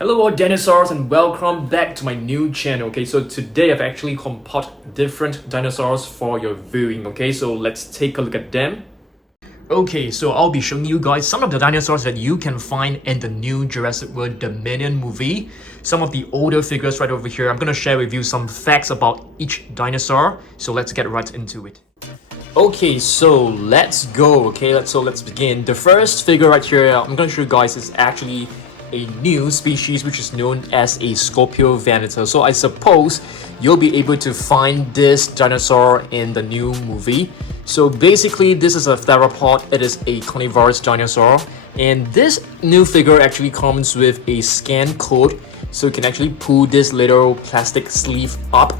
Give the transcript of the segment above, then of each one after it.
Hello all dinosaurs and welcome back to my new channel. Okay, so today I've actually compiled different dinosaurs for your viewing. Okay, so let's take a look at them. Okay, so I'll be showing you guys some of the dinosaurs that you can find in the new Jurassic World Dominion movie. Some of the older figures right over here. I'm gonna share with you some facts about each dinosaur. So let's get right into it. Okay, so let's go. Okay, let's begin. The first figure right here I'm gonna show you guys is actually a new species which is known as a Scorpiovanator. So I suppose you'll be able to find this dinosaur in the new movie. So basically this is a theropod. It is a carnivorous dinosaur, and this new figure actually comes with a scan code, so you can actually pull this little plastic sleeve up.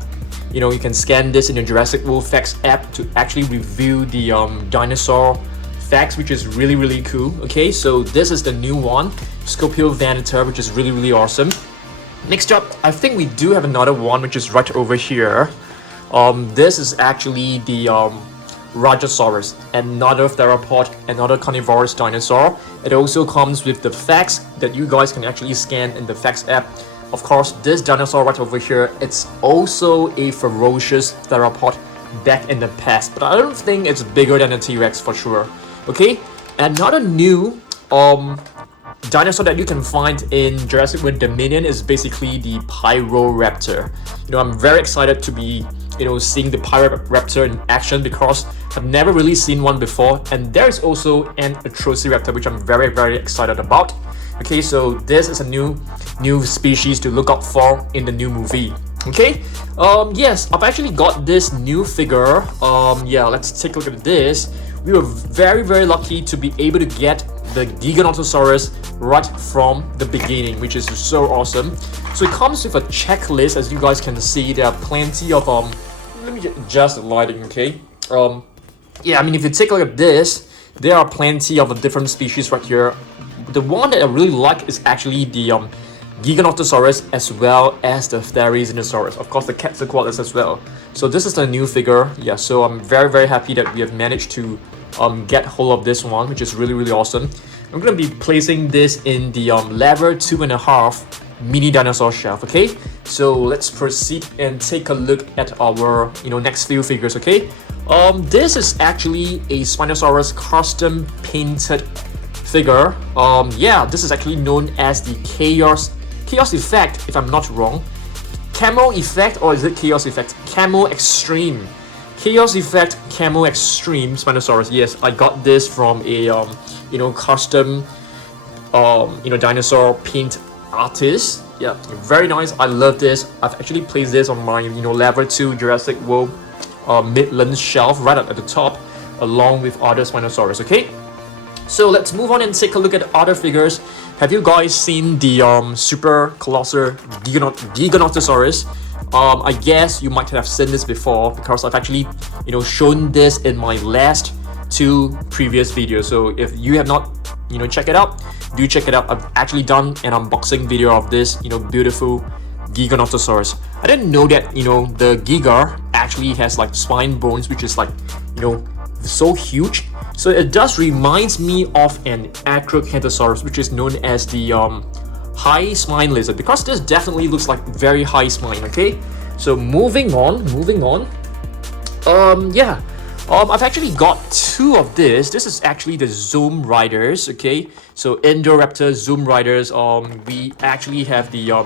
You can scan this in the Jurassic World Facts app to actually review the dinosaur facts, which is really cool. Okay, so this is the new one, Scorpiovanator, which is really awesome. Next up, I think we do have another one which is right over here. This is actually the Brachiosaurus, another theropod, another carnivorous dinosaur. It also comes with the facts that you guys can actually scan in the facts app. Of course, this dinosaur right over here, it's also a ferocious theropod back in the past, but I don't think it's bigger than a T-Rex for sure. Okay, another new dinosaur that you can find in Jurassic World Dominion is basically the Pyroraptor. I'm very excited to be seeing the Pyroraptor in action because I've never really seen one before, and there is also an Atrociraptor which I'm very excited about. Okay, so this is a new species to look out for in the new movie. Okay, yes, I've actually got this new figure. Yeah, let's take a look at this. We were very lucky to be able to get the Giganotosaurus right from the beginning, which is so awesome. So it comes with a checklist. As you guys can see, there are plenty of let me adjust the lighting. Okay, yeah, I mean, if you take a look at this, there are plenty of different species right here. The one that I really like is actually the Giganotosaurus, as well as the Therizinosaurus. Of course, the Quetzalcoatlus as well. So this is the new figure. Yeah, so I'm very happy that we have managed to get hold of this one, which is really awesome. I'm gonna be placing this in the level 2.5 mini dinosaur shelf. Okay, so let's proceed and take a look at our next few figures. Okay, this is actually a Spinosaurus custom painted figure. Yeah, this is actually known as the Chaos Effect, if I'm not wrong. Camo Effect, or is it Chaos Effect? Camo Extreme. Chaos Effect Camo Extreme Spinosaurus. Yes, I got this from a custom dinosaur paint artist. Yeah, very nice. I love this. I've actually placed this on my level 2 Jurassic World Midland shelf right at the top, along with other Spinosaurus. Okay, so let's move on and take a look at other figures. Have you guys seen the super colossal Giganotosaurus? I guess you might have seen this before because I've actually shown this in my last 2 previous videos. So if you have not check it out, do check it out. I've actually done an unboxing video of this beautiful Giganotosaurus. I didn't know that the Giga actually has like spine bones, which is like so huge. So it does reminds me of an Acrocanthosaurus, which is known as the high spine lizard, because this definitely looks like very high spine. Okay, so moving on. Yeah, I've actually got 2 of this. This is actually the Zoom Riders. Okay, so Indoraptor Zoom Riders. We actually have the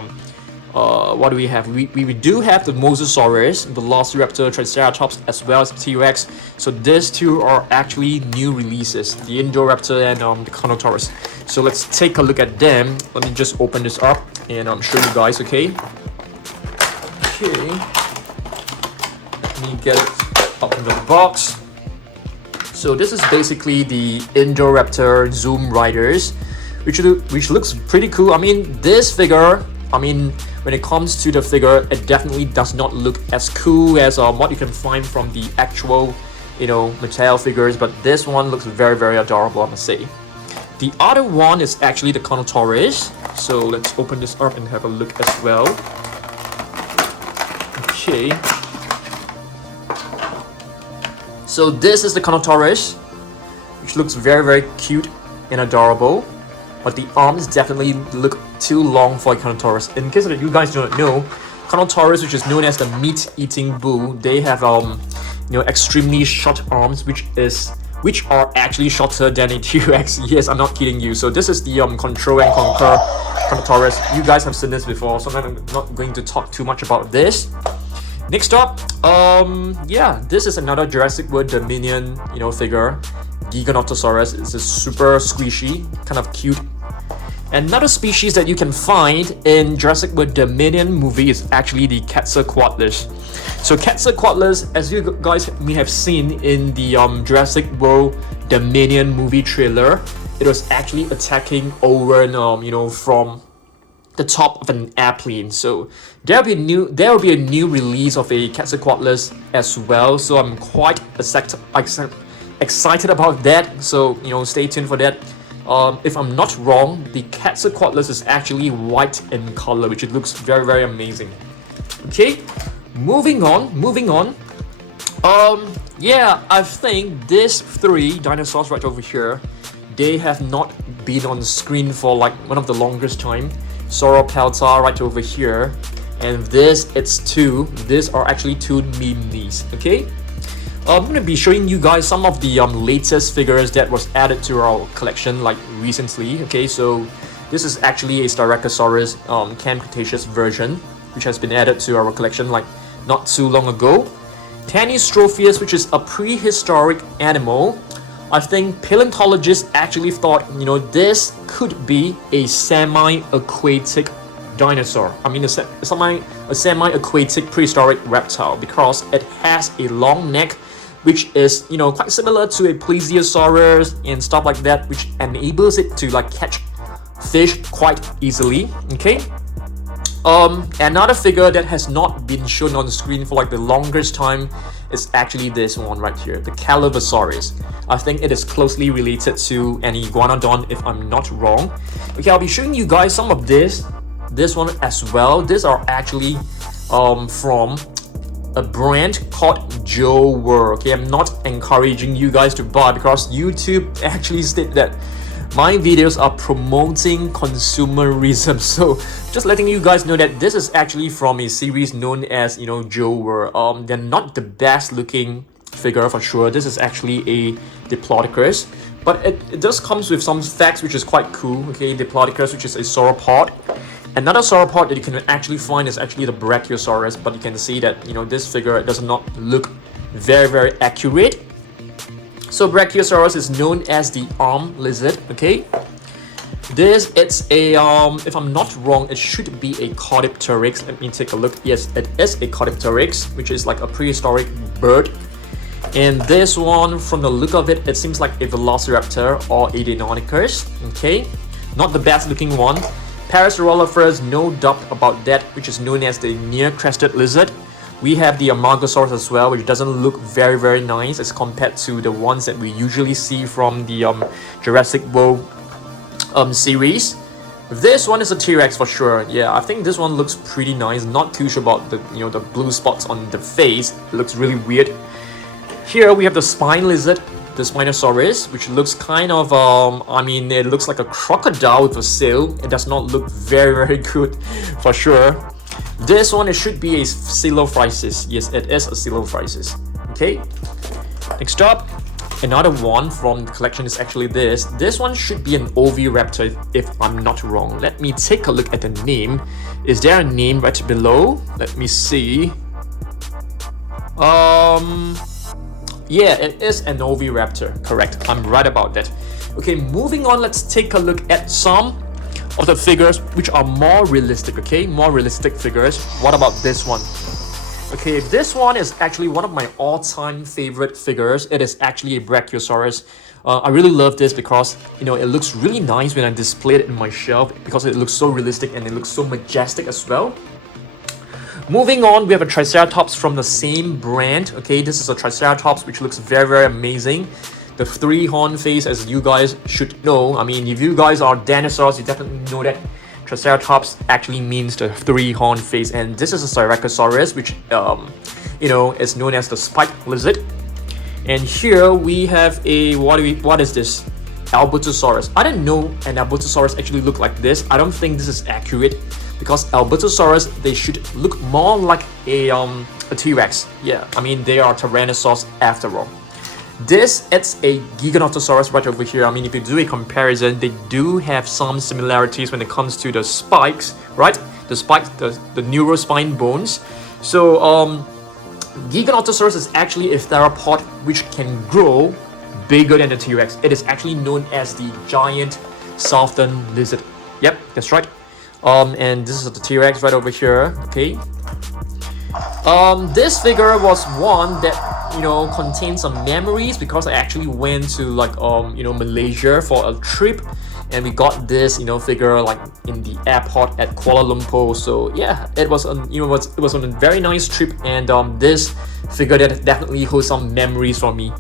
what do we have? We do have the Mosasaurus, the Velociraptor, Triceratops, as well as T-Rex. So these 2 are actually new releases, the Indoraptor and the Carnotaurus. So let's take a look at them. Let me just open this up and show you guys. Okay, let me get it up in the box. So this is basically the Indoraptor Zoom Riders, which looks pretty cool. I mean, this figure, when it comes to the figure, it definitely does not look as cool as what you can find from the actual Mattel figures, but this one looks very adorable, I must say. The other one is actually the Carnotaurus. So let's open this up and have a look as well. Okay, so this is the Carnotaurus, which looks very cute and adorable. but the arms definitely look too long for a Carnotaurus. In case that you guys do not know, Carnotaurus, which is known as the meat-eating bull, they have extremely short arms, which are actually shorter than a T-Rex. Yes, I'm not kidding you. So this is the Control and Conquer Carnotaurus. You guys have seen this before, so I'm not going to talk too much about this. Next up, yeah, this is another Jurassic World Dominion, figure. Giganotosaurus. It's a super squishy, kind of cute. Another species that you can find in Jurassic World Dominion movie is actually the Quetzalcoatlus. So Quetzalcoatlus, as you guys may have seen in the Jurassic World Dominion movie trailer, it was actually attacking over, from the top of an airplane. So there will be a new release of a Quetzalcoatlus as well. So I'm quite excited about that. So stay tuned for that. If I'm not wrong, the Quetzalcoatlus is actually white in color, which it looks very, very amazing. Okay, moving on. Yeah, I think these three dinosaurs right over here, they have not been on screen for like one of the longest time. Sauropelta right over here, and it's two. These are actually two memes. Okay. I'm going to be showing you guys some of the latest figures that was added to our collection like recently. Okay, so this is actually a Styracosaurus Cretaceous version, which has been added to our collection like not too long ago. Tanystropheus, which is a prehistoric animal. I think paleontologists actually thought, this could be a semi-aquatic dinosaur. I mean, a semi-aquatic prehistoric reptile, because it has a long neck, which is quite similar to a plesiosaurus and stuff like that, which enables it to like catch fish quite easily. Okay. Another figure that has not been shown on the screen for like the longest time is actually this one right here, the Allosaurus. I think it is closely related to an iguanodon, if I'm not wrong. Okay, I'll be showing you guys some of this one as well. These are actually from a brand called Joe World. Okay, I'm not encouraging you guys to buy, because YouTube actually state that my videos are promoting consumerism. So just letting you guys know that this is actually from a series known as Joe World. They're not the best looking figure for sure. This is actually a Diplodocus, but it does comes with some facts which is quite cool. Okay, Diplodocus, which is a sauropod. Another sauropod that you can actually find is actually the Brachiosaurus, but you can see that this figure does not look very, very accurate. So Brachiosaurus is known as the arm lizard. Okay, it's a if I'm not wrong, it should be a Caudipteryx. Let me take a look. Yes, it is a Caudipteryx, which is like a prehistoric bird. And this one, from the look of it, it seems like a Velociraptor or a Deinonychus. Okay, not the best looking one. Pyroraptor, no doubt about that, which is known as the near-crested lizard. We have the Amargosaurus as well, which doesn't look very, very nice as compared to the ones that we usually see from the Jurassic World series. This one is a T-Rex for sure. Yeah, I think this one looks pretty nice. Not too sure about the the blue spots on the face. It looks really weird. Here we have the spine lizard, the Spinosaurus, which looks kind of I mean, it looks like a crocodile with a sail. It does not look very, very good for sure. This one, it should be a Coelophysis. Yes, it is a Coelophysis. Okay, next up, another one from the collection is actually this. This one should be an Oviraptor, if I'm not wrong. Let me take a look at the name. Is there a name right below? Let me see. Yeah, it is an Oviraptor. Correct. I'm right about that. Okay, moving on, let's take a look at some of the figures which are more realistic. Okay, more realistic figures. What about this one? Okay, this one is actually one of my all-time favorite figures. It is actually a Brachiosaurus. I really love this because it looks really nice when I display it in my shelf, because it looks so realistic and it looks so majestic as well. Moving on, we have a Triceratops from the same brand. Okay, this is a Triceratops which looks very, very amazing. The three-horn face, as you guys should know. I mean, if you guys are dinosaurs, you definitely know that Triceratops actually means the three-horn face. And this is a Styracosaurus, which is known as the spiked lizard. And here we have a what is this? Albertosaurus. I didn't know an Albertosaurus actually looked like this. I don't think this is accurate because Albertosaurus, they should look more like a T-Rex. Yeah, I mean they are Tyrannosaurs after all. This, it's a Giganotosaurus right over here. I mean, if you do a comparison, they do have some similarities when it comes to the spikes, right? The spikes, the neurospine bones. So, Giganotosaurus is actually a theropod which can grow bigger than the T-Rex. It is actually known as the giant southern lizard. Yep, that's right. And this is the T-Rex right over here. Okay. This figure was one that, you know, contains some memories because I actually went to like you know, Malaysia for a trip, and we got this, you know, figure like in the airport at Kuala Lumpur. So yeah, it was it was on a very nice trip, and this figure that definitely holds some memories for me.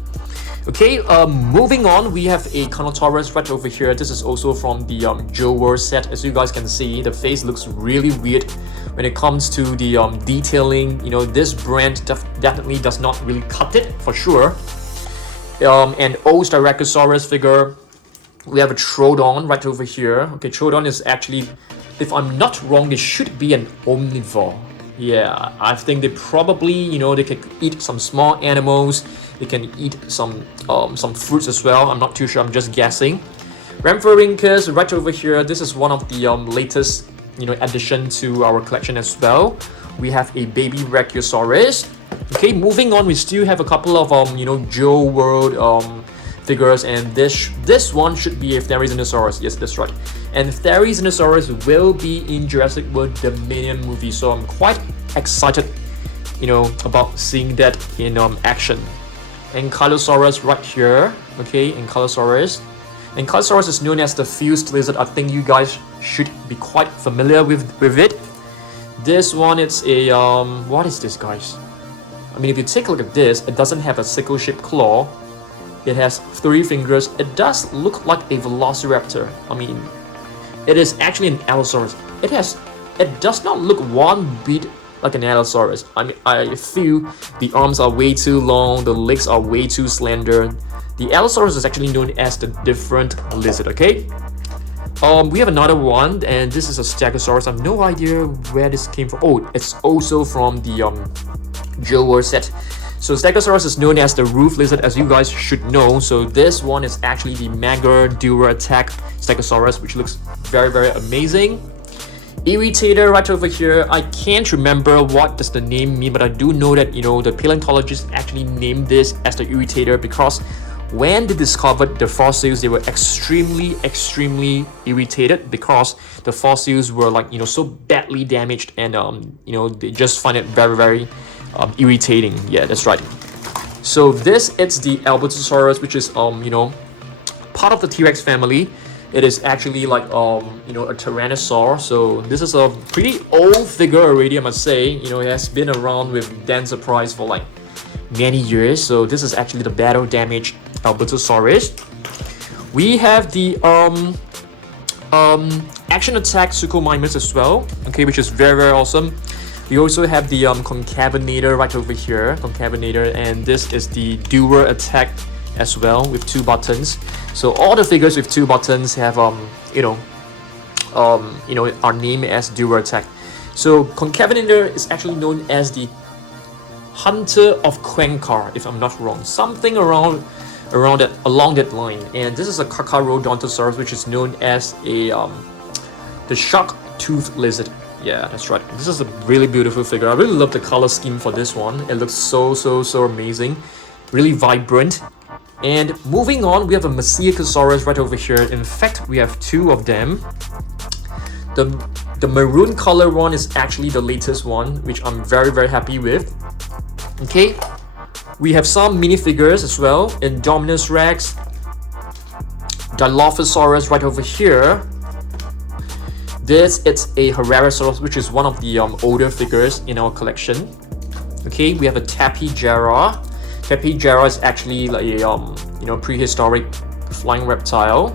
Okay, moving on, we have a Carnotaurus right over here. This is also from the Jurassic World set. As you guys can see, the face looks really weird when it comes to the detailing. You know, this brand definitely does not really cut it for sure. And Styracosaurus figure. We have a Troodon right over here. Okay, Troodon is actually, if I'm not wrong, it should be an omnivore. Yeah, I think they probably, you know, they can eat some small animals. They can eat some fruits as well. I'm not too sure. I'm just guessing. Rhamphorhynchus right over here. This is one of the latest, you know, addition to our collection as well. We have a baby Brachiosaurus. Okay, moving on, we still have a couple of you know, Jurassic World figures, and this one should be a Therizinosaurus. Yes, that's right. And Therizinosaurus will be in Jurassic World Dominion movie, so I'm quite excited, you know, about seeing that in action. And Allosaurus right here. Okay, and Allosaurus. And Allosaurus is known as the fused lizard. I think you guys should be quite familiar with it. This one, it's a what is this, guys? I mean, if you take a look at this, it doesn't have a sickle-shaped claw. It has 3 fingers. It does look like a Velociraptor. I mean, it is actually an Allosaurus. It does not look one bit like an Allosaurus. I mean, I feel the arms are way too long, the legs are way too slender. The Allosaurus is actually known as the different lizard, okay? We have another one, and this is a Stegosaurus. I have no idea where this came from. Oh, it's also from the Jurassic World set. So Stegosaurus is known as the roof lizard, as you guys should know. So this one is actually the Mega Dura Attack Stegosaurus, which looks very, very amazing. Irritator right over here. I can't remember what does the name mean, but I do know that, you know, the paleontologists actually named this as the Irritator because when they discovered the fossils, they were extremely irritated because the fossils were like, you know, so badly damaged, and you know, they just find it very irritating. Yeah, that's right. So this is the Albertosaurus, which is you know, part of the T-Rex family. It is actually like you know, a Tyrannosaur. So this is a pretty old figure already, I must say. You know, it has been around with Dan Surprise for like many years. So this is actually the battle damaged Albertosaurus. We have the action attack Suchomimus as well. Okay, which is very awesome. We also have the Concavenator right over here, Concavenator, and this is the Dual Attack as well with 2 buttons. So all the figures with 2 buttons have you know, are named as Dual Attack. So Concavenator is actually known as the Hunter of Quencar, if I'm not wrong, something along that line. And this is a Carcharodontosaurus, which is known as a the shark-toothed lizard. Yeah, that's right. This is a really beautiful figure. I really love the color scheme for this one. It looks so amazing, really vibrant. And moving on, we have a Metriacanthosaurus right over here. In fact, we have 2 of them. The maroon color one is actually the latest one, which I'm very happy with. Okay, we have some minifigures as well. Indominus Rex, Dilophosaurus right over here. This is a Pyroraptor, which is one of the older figures in our collection. Okay, we have a Tapejara. Tapejara is actually like a you know, prehistoric flying reptile.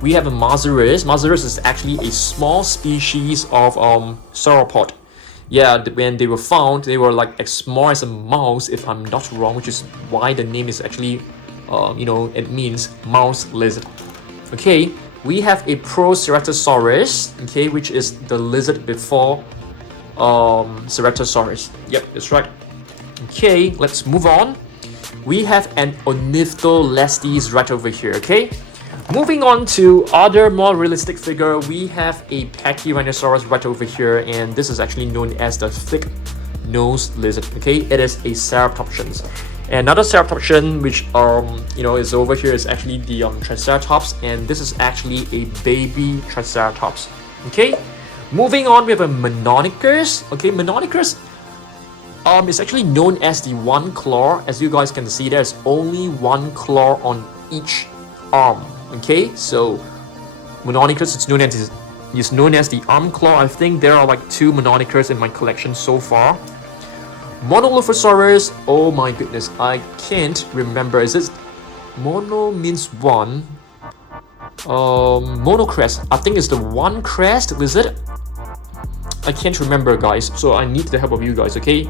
We have a Masaurus. Masaurus is actually a small species of sauropod. Yeah, when they were found, they were like as small as a mouse, if I'm not wrong, which is why the name is actually it means mouse lizard. Okay, we have a Proceratosaurus, okay, which is the lizard before Ceratosaurus. Yep, that's right. Okay, let's move on. We have an Ornitholestes right over here, okay? Moving on to other more realistic figure, we have a Pachyrhinosaurus right over here, and this is actually known as the thick-nosed lizard, okay? It is a Ceratopsians. Another Ceratopsian which is over here is actually the Triceratops, and this is actually a baby Triceratops, okay? Moving on, we have a Menonicus, okay? Menonicus is actually known as the one claw. As you guys can see, there's only one claw on each arm. Okay, so Menonicus is known as the arm claw. I think there are like 2 Menonicus in my collection so far. Monolophosaurus, oh my goodness, I can't remember. Is this mono means one? Monocrest, I think it's the one crest lizard. I can't remember, guys, so I need the help of you guys, okay?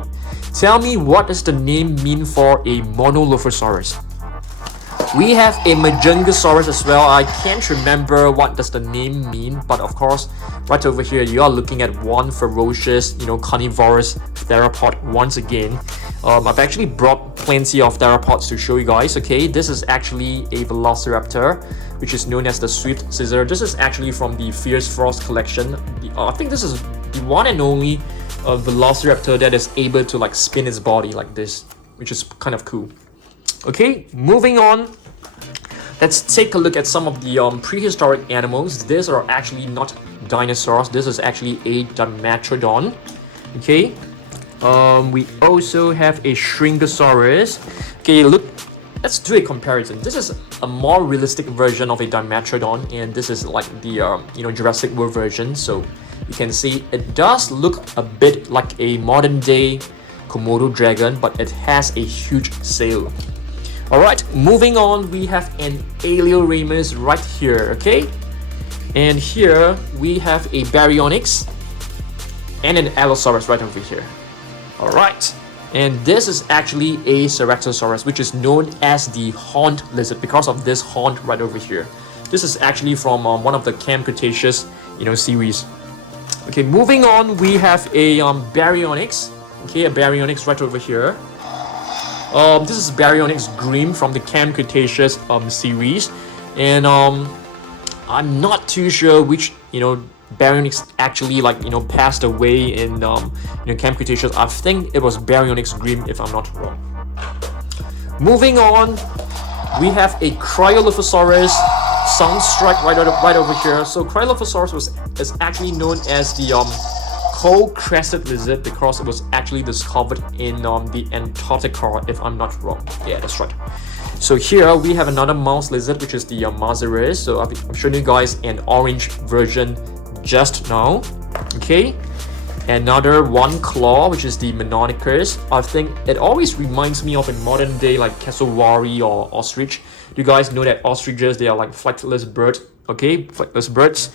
Tell me, what does the name mean for a Monolophosaurus? We have a Majungasaurus as well. I can't remember what does the name mean, but of course, right over here, you are looking at one ferocious, carnivorous theropod once again. I've actually brought plenty of theropods to show you guys, okay? This is actually a Velociraptor, which is known as the Swift Scissor. This is actually from the Fierce Frost collection. I think this is the one and only Velociraptor that is able to like spin its body like this, which is kind of cool. Okay, moving on. Let's take a look at some of the prehistoric animals. These are actually not dinosaurs. This is actually a Dimetrodon. Okay. We also have a Shringosaurus. Okay, look. Let's do a comparison. This is a more realistic version of a Dimetrodon, and this is like the Jurassic World version. So you can see it does look a bit like a modern day Komodo dragon, but it has a huge sail. Alright, moving on, we have an Alioramus right here, okay? And here we have a Baryonyx and an Allosaurus right over here. Alright, and this is actually a Ceratosaurus, which is known as the horned lizard because of this horn right over here. This is actually from one of the Camp Cretaceous, series. Okay, moving on, we have a Baryonyx. Okay, a Baryonyx right over here. This is Baryonyx Grim from the Camp Cretaceous series, and I'm not too sure which Baryonyx actually passed away in Camp Cretaceous. I think it was Baryonyx Grim if I'm not wrong. Moving on, we have a Cryolophosaurus Soundstrike right over here. So Cryolophosaurus is actually known as the cold-crested lizard because it was actually discovered in the Antarctica, if I'm not wrong. Yeah, that's right. So here we have another mouse lizard, which is the Mazares. So I'm showing you guys an orange version just now. Okay, another one claw, which is the Menonicus. I think it always reminds me of a modern day like cassowary or ostrich. You guys know that ostriches, they are like flightless birds. Okay, flightless birds.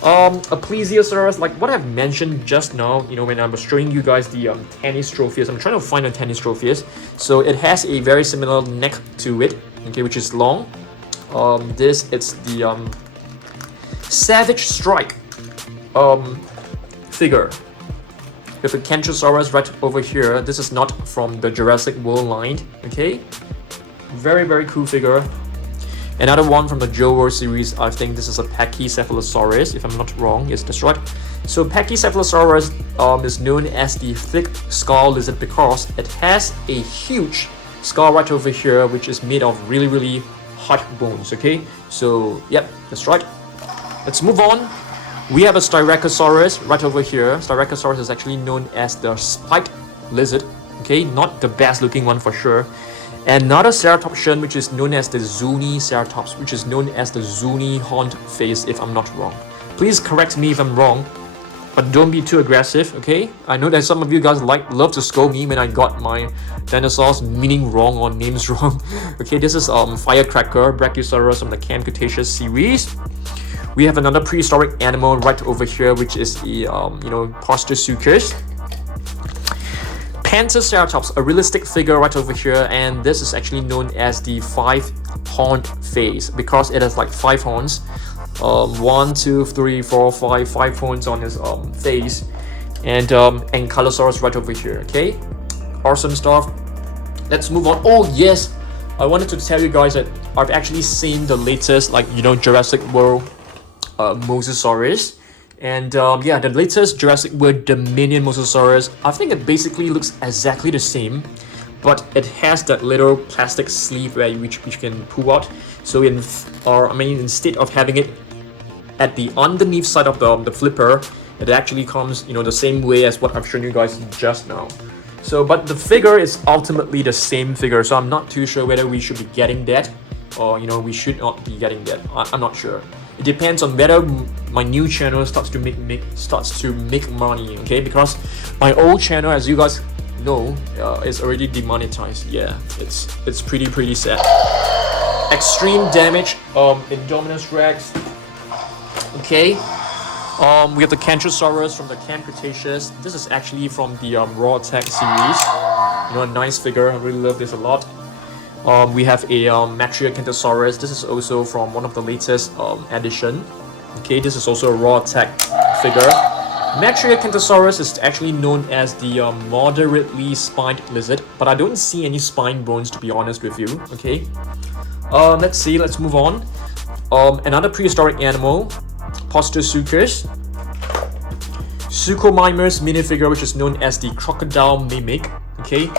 A Plesiosaurus, like what I've mentioned just now, when I was showing you guys the Tanystropheus. I'm trying to find a Tanystropheus. So it has a very similar neck to it, okay, which is long. It's the Savage Strike figure with a Kentrosaurus right over here. This is not from the Jurassic World line, okay? Very, very cool figure. Another one from the Joe World series, I think this is a Pachycephalosaurus, if I'm not wrong. Yes, that's right. So Pachycephalosaurus is known as the thick skull lizard because it has a huge skull right over here, which is made of really, really hard bones, okay? So, yep, that's right. Let's move on. We have a Styracosaurus right over here. Styracosaurus is actually known as the spiked lizard, okay? Not the best looking one for sure. Another Ceratopsian, which is known as the Zuniceratops, which is known as the Zuni horned face, if I'm not wrong. Please correct me if I'm wrong, but don't be too aggressive, okay? I know that some of you guys love to scold me when I got my dinosaurs meaning wrong or names wrong. Okay, this is Firecracker, Brachiosaurus from the Camp Cretaceous series. We have another prehistoric animal right over here, which is the Prostosuchus. Pentaceratops, a realistic figure right over here, and this is actually known as the 5-horned face because it has like 5 horns. 1, 2, 3, 4, 5 horns on his face, and Ankylosaurus right over here. Okay, awesome stuff. Let's move on. Oh yes, I wanted to tell you guys that I've actually seen the latest, like, you know, Jurassic World Mosasaurus. And yeah, the latest Jurassic World Dominion Mosasaurus, I think it basically looks exactly the same, but it has that little plastic sleeve where which you can pull out. So instead of having it at the underneath side of the flipper, it actually comes, you know, the same way as what I've shown you guys just now. So, but the figure is ultimately the same figure, so I'm not too sure whether we should be getting that, or, you know, we should not be getting that. I'm not sure. It depends on whether my new channel starts to make money, okay? Because my old channel, as you guys know, is already demonetized. Yeah, it's pretty sad. Extreme damage, Indominus Rex. Okay, we have the Kentrosaurus from the Cretaceous. This is actually from the Raw Attack series. You know, a nice figure. I really love this a lot. We have a Metriacanthosaurus. This is also from one of the latest edition. Okay, this is also a Raw Attack figure. Metriacanthosaurus is actually known as the moderately spined lizard, but I don't see any spine bones, to be honest with you. Okay, let's see. Let's move on. Another prehistoric animal, Postosuchus. Suchomimus minifigure, which is known as the crocodile mimic. Okay,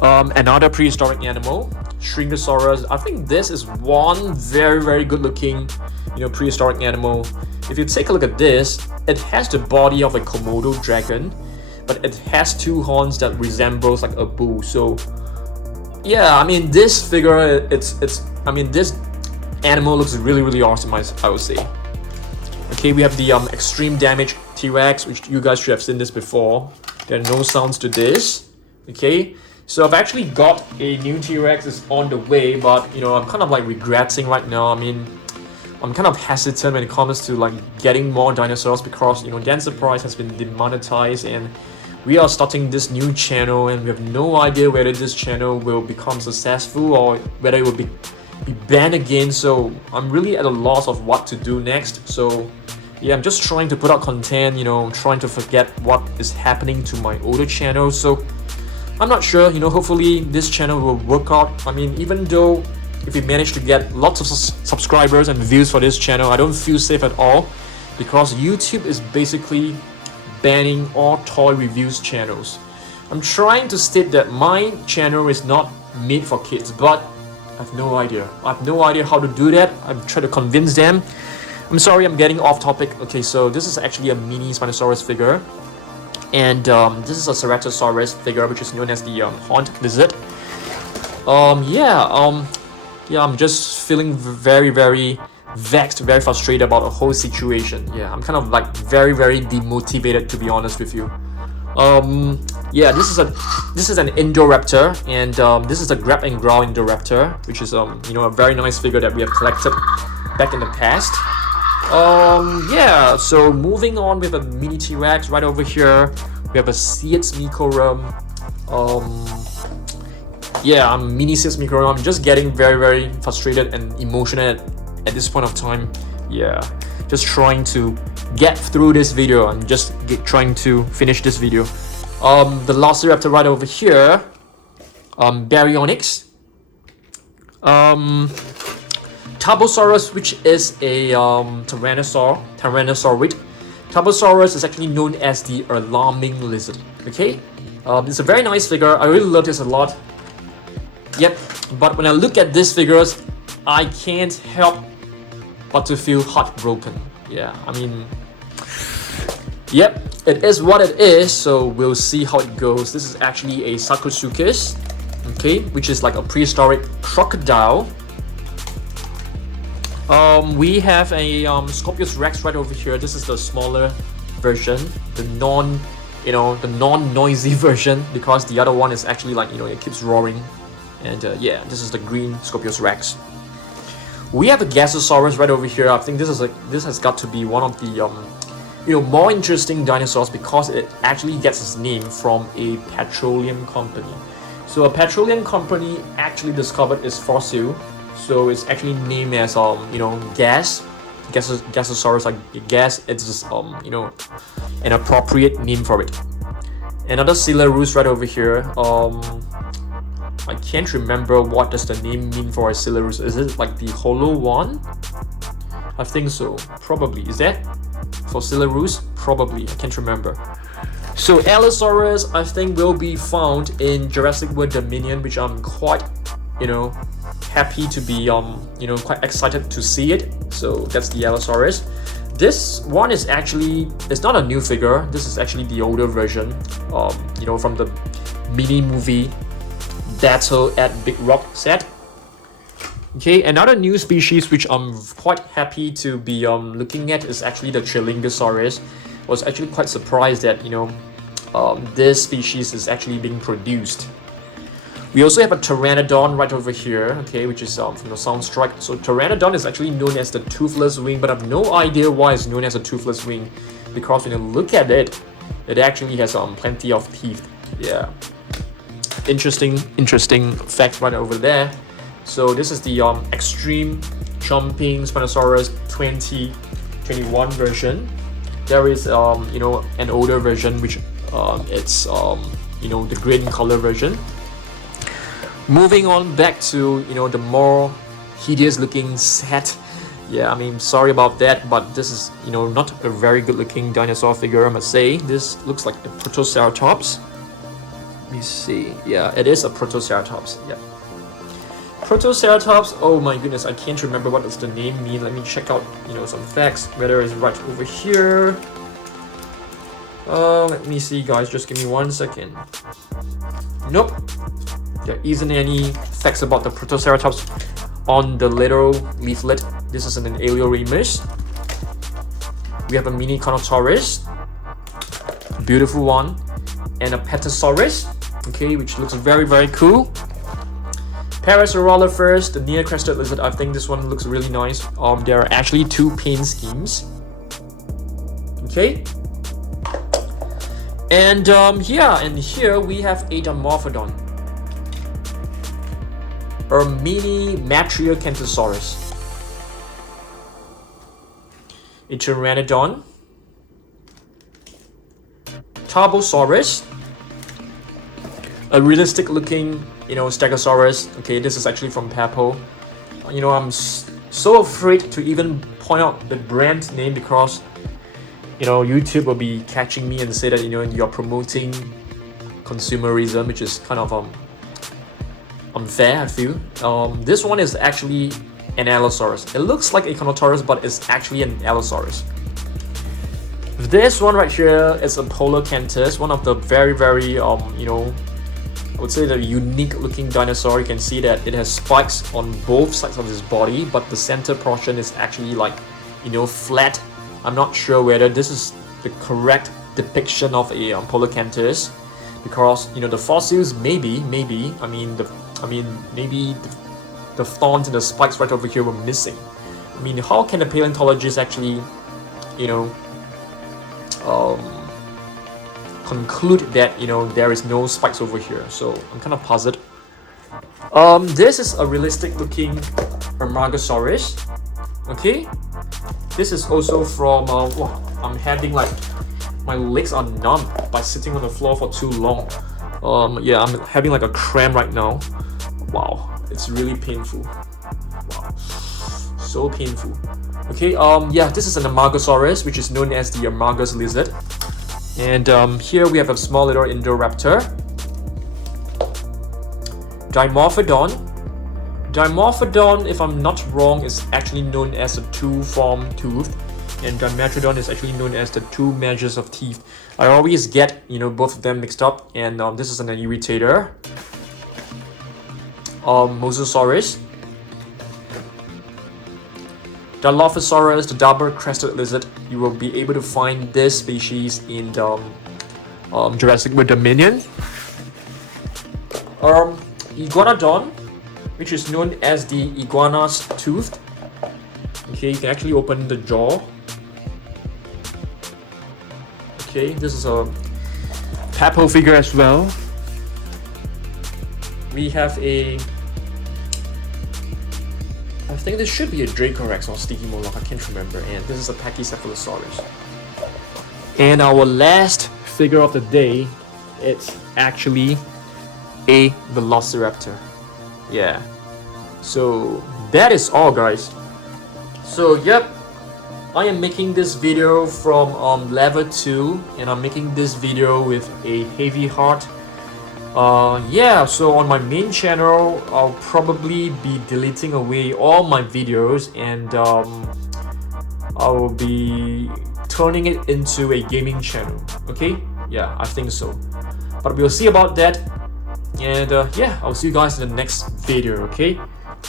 another prehistoric animal, Shrinkosaurus. I think this is one very good looking, you know, prehistoric animal. If you take a look at this, it has the body of a Komodo dragon, but it has 2 horns that resembles like a bull. So yeah, I mean, this figure, this animal looks really awesome, I would say. Okay, we have the extreme damage T-Rex, which you guys should have seen this before. There are no sounds to this. Okay, so I've actually got a new T-Rex is on the way, but, you know, I'm kind of like regretting right now. I mean, I'm kind of hesitant when it comes to like getting more dinosaurs because, you know, Dance Prize has been demonetized, and we are starting this new channel, and we have no idea whether this channel will become successful or whether it will be banned again. So I'm really at a loss of what to do next. So yeah, I'm just trying to put out content, you know, trying to forget what is happening to my older channel. So I'm not sure, you know, hopefully this channel will work out. I mean, even though if we manage to get lots of subscribers and views for this channel, I don't feel safe at all because YouTube is basically banning all toy reviews channels. I'm trying to state that my channel is not made for kids, but I have no idea. I have no idea how to do that. I'm trying to convince them. I'm sorry, I'm getting off topic. Okay, so this is actually a mini Spinosaurus figure. And this is a Ceratosaurus figure, which is known as the horned lizard. Yeah, I'm just feeling very vexed, very frustrated about the whole situation. Yeah, I'm kind of like very demotivated, to be honest with you. Yeah, this is an Indoraptor, and this is a grab and growl Indoraptor, which is you know, a very nice figure that we have collected back in the past. Yeah, so moving on with a mini T-Rex right over here, we have a Seats Mikorum. Yeah, I'm mini Seats Mikorum. I'm just getting very frustrated and emotional at this point of time. Yeah, just trying to get through this video and just trying to finish this video. The Velociraptor right over here, Baryonyx. Tarbosaurus, which is a tyrannosaurid. Tarbosaurus is actually known as the alarming lizard. Okay, it's a very nice figure. I really love this a lot. Yep, but when I look at these figures, I can't help but to feel heartbroken. Yeah, I mean, yep, it is what it is. So we'll see how it goes. This is actually a Sarcosuchus, okay, which is like a prehistoric crocodile. We have a Scorpius Rex right over here. This is the smaller version, the non-noisy version, because the other one is actually like, you know, it keeps roaring. And yeah, this is the green Scorpius Rex. We have a Gasosaurus right over here. I think this has got to be one of the more interesting dinosaurs because it actually gets its name from a petroleum company. So a petroleum company actually discovered its fossil, so it's actually named as gasosaurus, like gas. It's just an appropriate name for it. Another Coelurosaurus right over here. I can't remember what does the name mean for a Coelurosaurus. Is it like the hollow one? I think so. Probably. Is that for Coelurosaurus? Probably. I can't remember. So Allosaurus, I think, will be found in Jurassic World Dominion, which I'm quite, happy to be, quite excited to see it. So that's the Allosaurus. This one is actually, it's not a new figure. This is actually the older version, from the mini movie Battle at Big Rock set. Okay, another new species which I'm quite happy to be looking at is actually the Trilingosaurus. I was actually quite surprised that this species is actually being produced. We also have a Pteranodon right over here, okay, which is from the Soundstrike. So Pteranodon is actually known as the toothless wing, but I have no idea why it's known as a toothless wing, because when you look at it, it actually has plenty of teeth. Yeah, interesting fact right over there. So this is the Extreme Jumping Spinosaurus 2021 version. There is an older version which it's the green color version. Moving on back to the more hideous looking set. Yeah, I mean, sorry about that, but this is not a very good looking dinosaur figure, I must say. This looks like a Protoceratops. Let me see. Yeah, it is a Protoceratops. Yeah. Protoceratops, oh my goodness, I can't remember what does the name mean. Let me check out some facts, whether it's right over here. Let me see, guys, just give me 1 second. Nope, there isn't any facts about the Protoceratops on the little leaflet. This is an Alioramus. We have a mini Carnotaurus, beautiful one, and a Petaceratops, okay, which looks very, very cool. Pyroraptor, the near-crested lizard. I think this one looks really nice. There are actually 2 paint schemes. Okay. And here we have a Dimorphodon, or mini Metriacanthosaurus, a Pteranodon, Tarbosaurus, a realistic-looking Stegosaurus. Okay, this is actually from Papo. I'm so afraid to even point out the brand name because YouTube will be catching me and say that you're promoting consumerism, which is kind of unfair, I feel. This one is actually an Allosaurus. It looks like a Carnotaurus, but it's actually an Allosaurus. This one right here is a Polacanthus, one of the very, very I would say the unique looking dinosaur. You can see that it has spikes on both sides of his body, but the center portion is actually like flat. I'm not sure whether this is the correct depiction of a Polacanthus, because the fossils maybe maybe the thorns and the spikes right over here were missing. I mean, how can a paleontologist actually conclude that there is no spikes over here? So I'm kind of puzzled. This is a realistic looking Hermagosaurus. Okay, this is also from I'm having like my legs are numb by sitting on the floor for too long. Yeah, I'm having like a cramp right now. Wow, it's really painful. Wow, so painful. Okay, yeah, this is an Amargasaurus, which is known as the Amargus lizard. And here we have a small little Indoraptor. Dimorphodon. Dimorphodon, if I'm not wrong, is actually known as a two-form tooth, and Dimetrodon is actually known as the 2 measures of teeth. I always get both of them mixed up, and this is an irritator. Mosasaurus. Dilophosaurus, the double-crested lizard. You will be able to find this species in the Jurassic World Dominion. Iguanodon, which is known as the iguana's tooth. Okay, you can actually open the jaw. Okay, this is a Papo figure as well. We have a, I think this should be a Dracorex or Sticky Moloch, I can't remember. And this is a Pachycephalosaurus. And our last figure of the day, it's actually a Velociraptor. Yeah. So that is all, guys. So yep, I am making this video from level 2, and I'm making this video with a heavy heart. Yeah, so on my main channel, I'll probably be deleting away all my videos, and I will be turning it into a gaming channel. Okay, yeah, I think so, but we'll see about that. And yeah, I'll see you guys in the next video. Okay,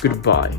goodbye.